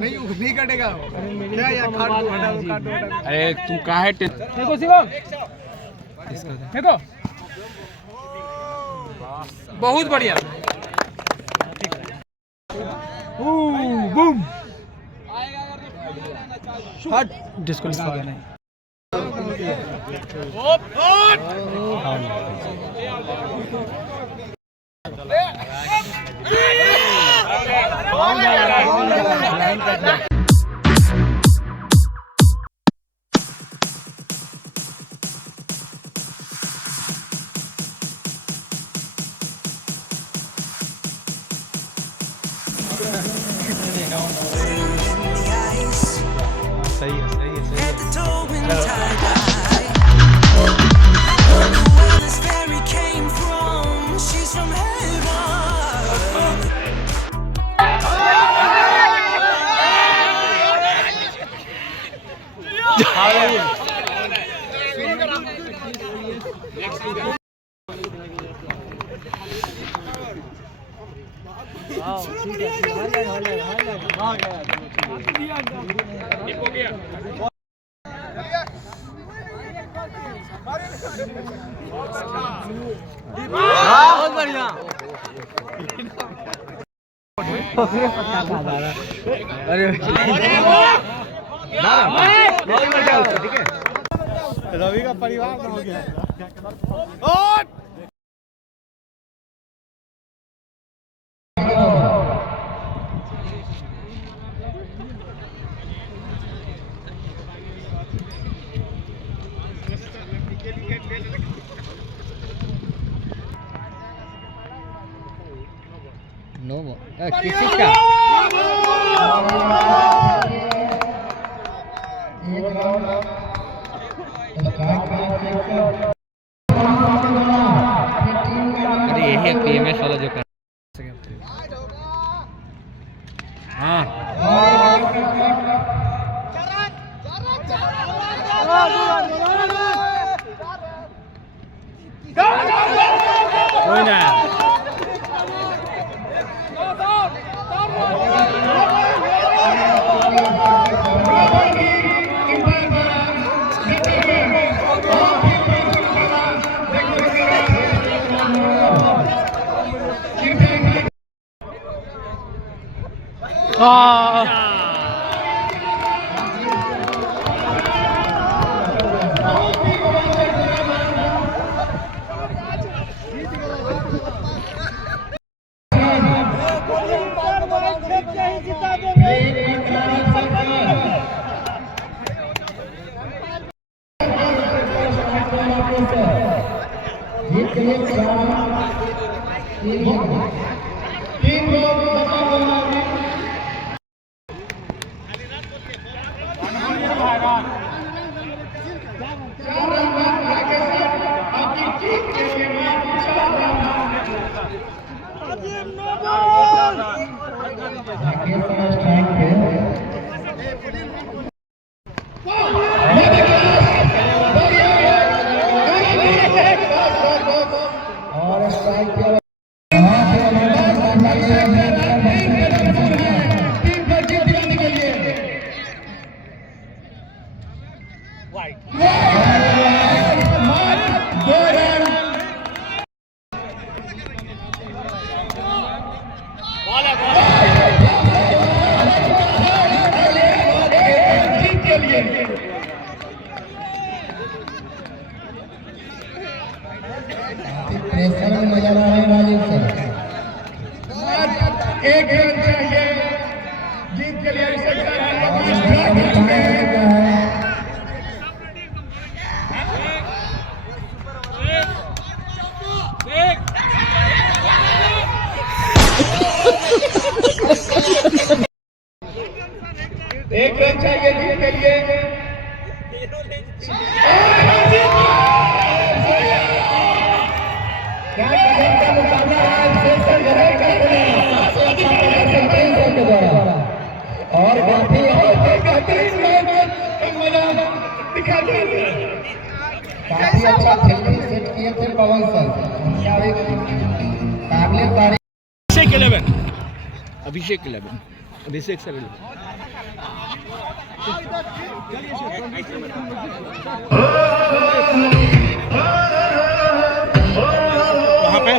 नहीं कटेगा क्या यार, काटो। अरे तुम काहे देखो शिवम, देखो बहुत बढ़िया। बूम हट, डिस्क्वालीफाई नहीं। सही है। बहुत बढ़िया। अरे ठीक है, रवि का परिवार हो गया। किसी का अरे यही पीएमएस वाला जो कर हाँ कोई ना प्रेशर में नजर आ रहे हैं राजीव सर। एक रन चाहिए जीत के लिए। एक रन चाहिए जीत के लिए। क्या गजब का मुकाबला है शेखर घराई का सबसे अच्छा प्रदर्शन 3 रन के द्वारा और काफी बेहतरीन मैच दिखा दिया। काफी अच्छा फील्डिंग सेट किए थे पवन सर, काबिल तारीफ। अभिषेक 11 अभिषेक सर 11 वहाँ पे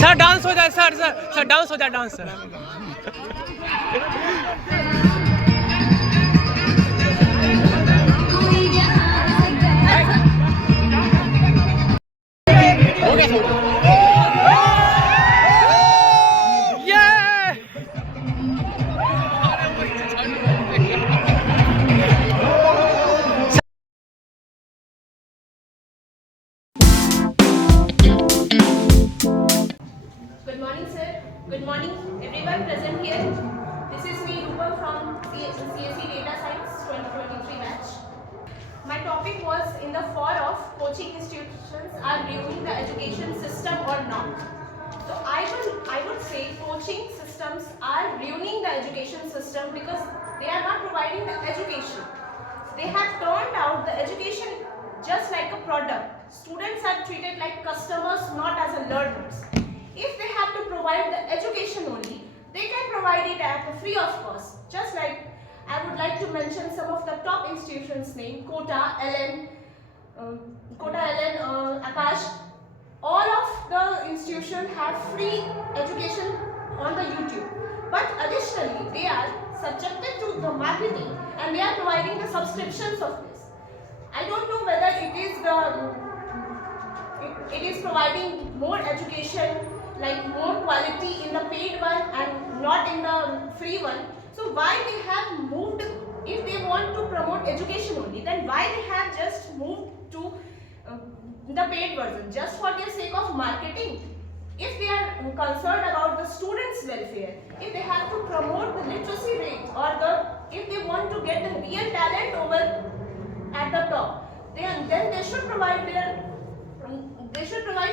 सर डांस हो जाए सर सर सर डांस हो जाए dance sir Good morning, sir. Good morning, everyone present here. This is me, Rupam from CSE Data Science 2023 batch. My topic was in the fall of coaching institutions are ruining the education system or not. So I would say coaching systems are ruining the education system because they are not providing the education. They have turned out the education just like a product. Students are treated like customers, not as a learners. If they have to provide the education only, they can provide it at a free of cost. Just like I would like to mention some of the top institutions name Kota, LN, Akash. All of the institutions have free education on the YouTube. But additionally, they are subjected to the marketing and they are providing the subscriptions of this. I don't know whether it is providing more education, like more quality in the paid one and not in the free one. So why they have moved, if they want to promote education only, then why they have just moved to the paid version just for the sake of marketing? If they are concerned about the students' welfare, if they have to promote the literacy rate or if they want to get the real talent over at the top, then they should provide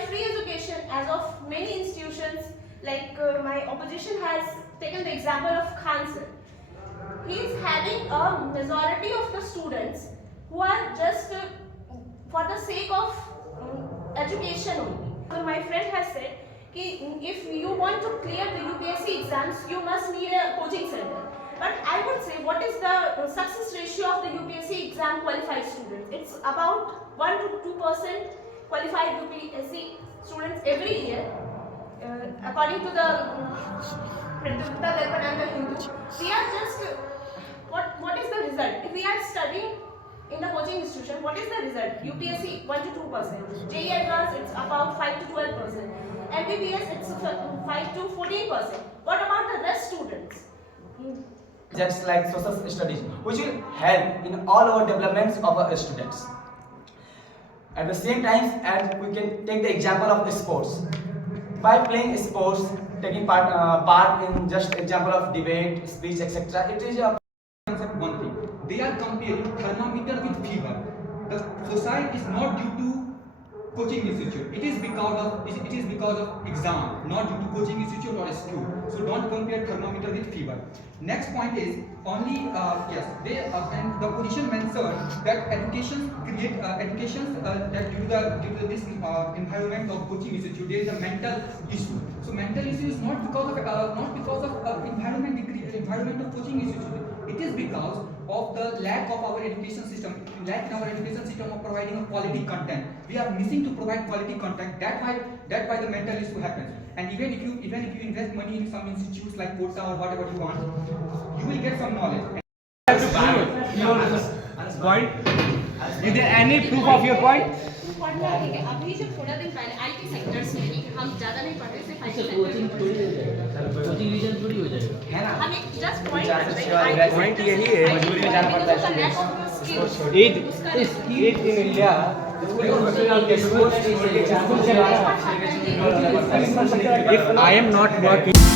free education. As of many institutions, like my opposition has taken the example of Khan sir. He is having a majority of the students who are just for the sake of education only. So my friend has said, if you want to clear the UPSC exams, you must need a coaching center. But I would say, what is the success ratio of the UPSC exam qualified students? It's about 1 to 2% qualified UPSC students every year, according to the Pratibha Darpan and the Hindu. We are just, what is the result? If we are studying in the coaching institution, what is the result? UPSC 1 to 2%, JEE Advanced it's about 5 to 12%, MBBS it's 5 to 14%. What about the rest students? Subjects like social studies, which will help in all our developments of our students. At the same time, and we can take the example of sports. By playing sports, taking part in just example of debate, speech, etc. It is a concept one thing. They are comparing thermometer with fever. The suicide is not due to coaching institute. It is because of exam, not due to coaching institute or school. So don't compare thermometer with fever. Next point is only and the position mentioned that education create that due to this environment of coaching institute there is a mental issue. So mental issue is not because of environment of coaching institute. It is because of the lack of our education system, of providing a quality content. We are missing to provide quality content. That's why the mental issue happens. And even if you invest money in some institutes like Kota or whatever you want, you will get some knowledge. Point Is there any proof of your point? पढ़ना ठीक है अभी जब थोड़ा दिन पहले IT sectors में हम ज़्यादा नहीं पढ़ते सिर्फ आईटी सेक्टर है ना हम एक जस्ट पॉइंट Point यही है, मजबूरी में जाना पड़ता है Each in India, if I am not working